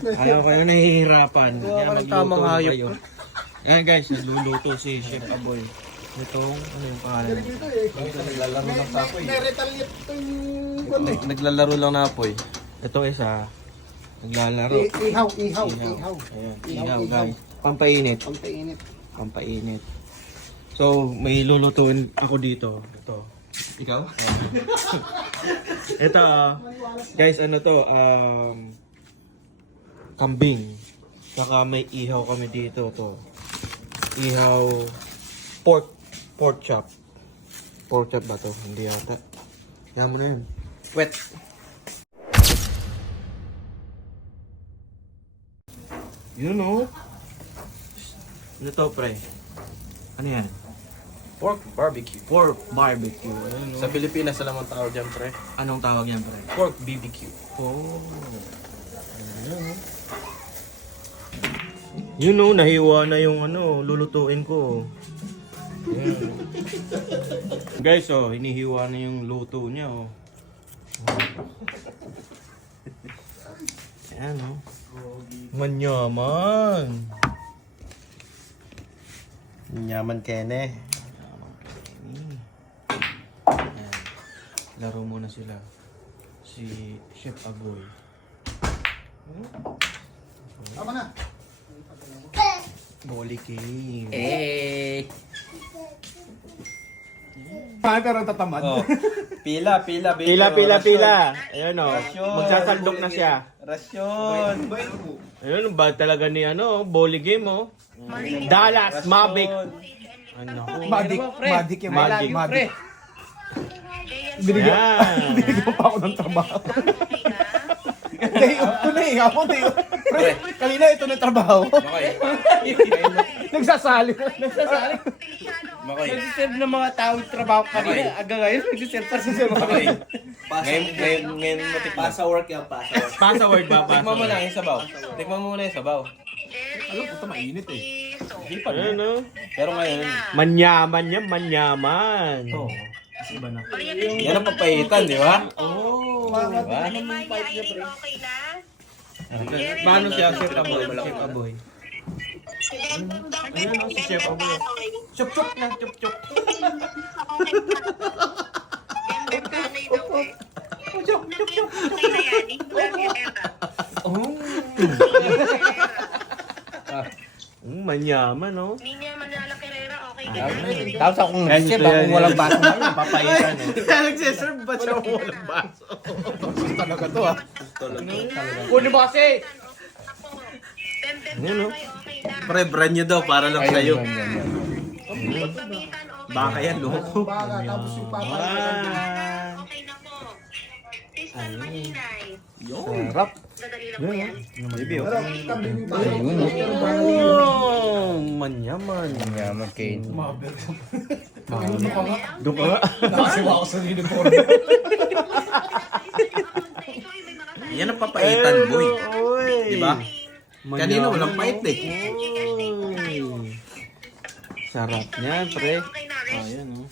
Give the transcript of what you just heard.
Ayaw kayo nahihirapan. Kaya ka ng tamang hayop. kayo. Ayan guys, nagluluto si Chef Aboy. Itong, ano yung pangalan? Naglalaro lang sa apoy. Retaliate itong... Naglalaro lang na apoy. Ito isa, naglalaro. Ihaw. Ayan, ihaw guys. Pampainit. Pampainit. Pampainit. So, may lulutuin ako dito. Ito. Ikaw? Ito guys, ano to, kambing. Saka may ihaw kami dito to. Ihaw pork chop. Pork chop ba to? Hindi yata. Yan mo na yun. Wet. You know? Ano to, pre? Ano yan? Pork barbecue. Pork barbecue. Ano? Sa Pilipinas, alam mo ang tawag dyan, pre? Anong tawag yan, pre? Pork BBQ. Oh. You know, nahiwa na yung ano, lulutuin ko. Ayan. Guys, oh, hinihiwa na yung luto niya, oh. Ayan, oh. Manyaman. Nyaman kene. Ayan. Laro muna sila. Si Chef Aboy. Tama na. Boli King. Pero tatamad. Oh. Pila. Pila. Ayan, oh. Magsasaldok na siya. Rasyon. Ayun, ba talaga ni ano, Boli Game, oh. Dallas Mavic. Ano? Madik yung Magic. Madik. Yan. Binigyan pa ako ng trabaho. Day off ko na eh. Ako day off. Pre, kanina ito na trabaho. Okay. Nagsasali. Okay. Nagsiserve ng mga taong trabaho kanina. Hanggang ngayon, nagsiserve pa sa serve. Okay. Ngayon matipid. Pasa work yan, pasa work. Password ba? Tikman mo lang yung sabaw. Tikman mo muna yung sabaw. Alam ko, mainit eh. Ayun, oh. Pero ngayon, Manyaman yan, manyaman. yan ang papayitan, di ba? Oh. Diba? Paano siya, Chef Aboy? Chef Aboy. Ayun, oh, si Chef Aboy. Chup-chup na, chup-chup. Oh. Manyaman, oh. Tapos akong Ganito chef, akong yan, walang yan. baso ngayon. Papayitan eh. Kaya nagsiserve ba siya walang baso? Talaga to ah. Kunin mo kasi. Ayun, oh. Pre, brand new daw para lang sa'yo. Baka yan, loko. Baga, tapos yung papayitan. Sarap. Baby, Pero kambing yung baso. Oh, manyaman. Nyaman Kane. Doon ka nga. Nakasiwa ako sa uniform. Yan ang papaitan, boy. Oy. Diba? Kanina walang pait eh. Oy. Sarap niyan, pre. Ayan, oh.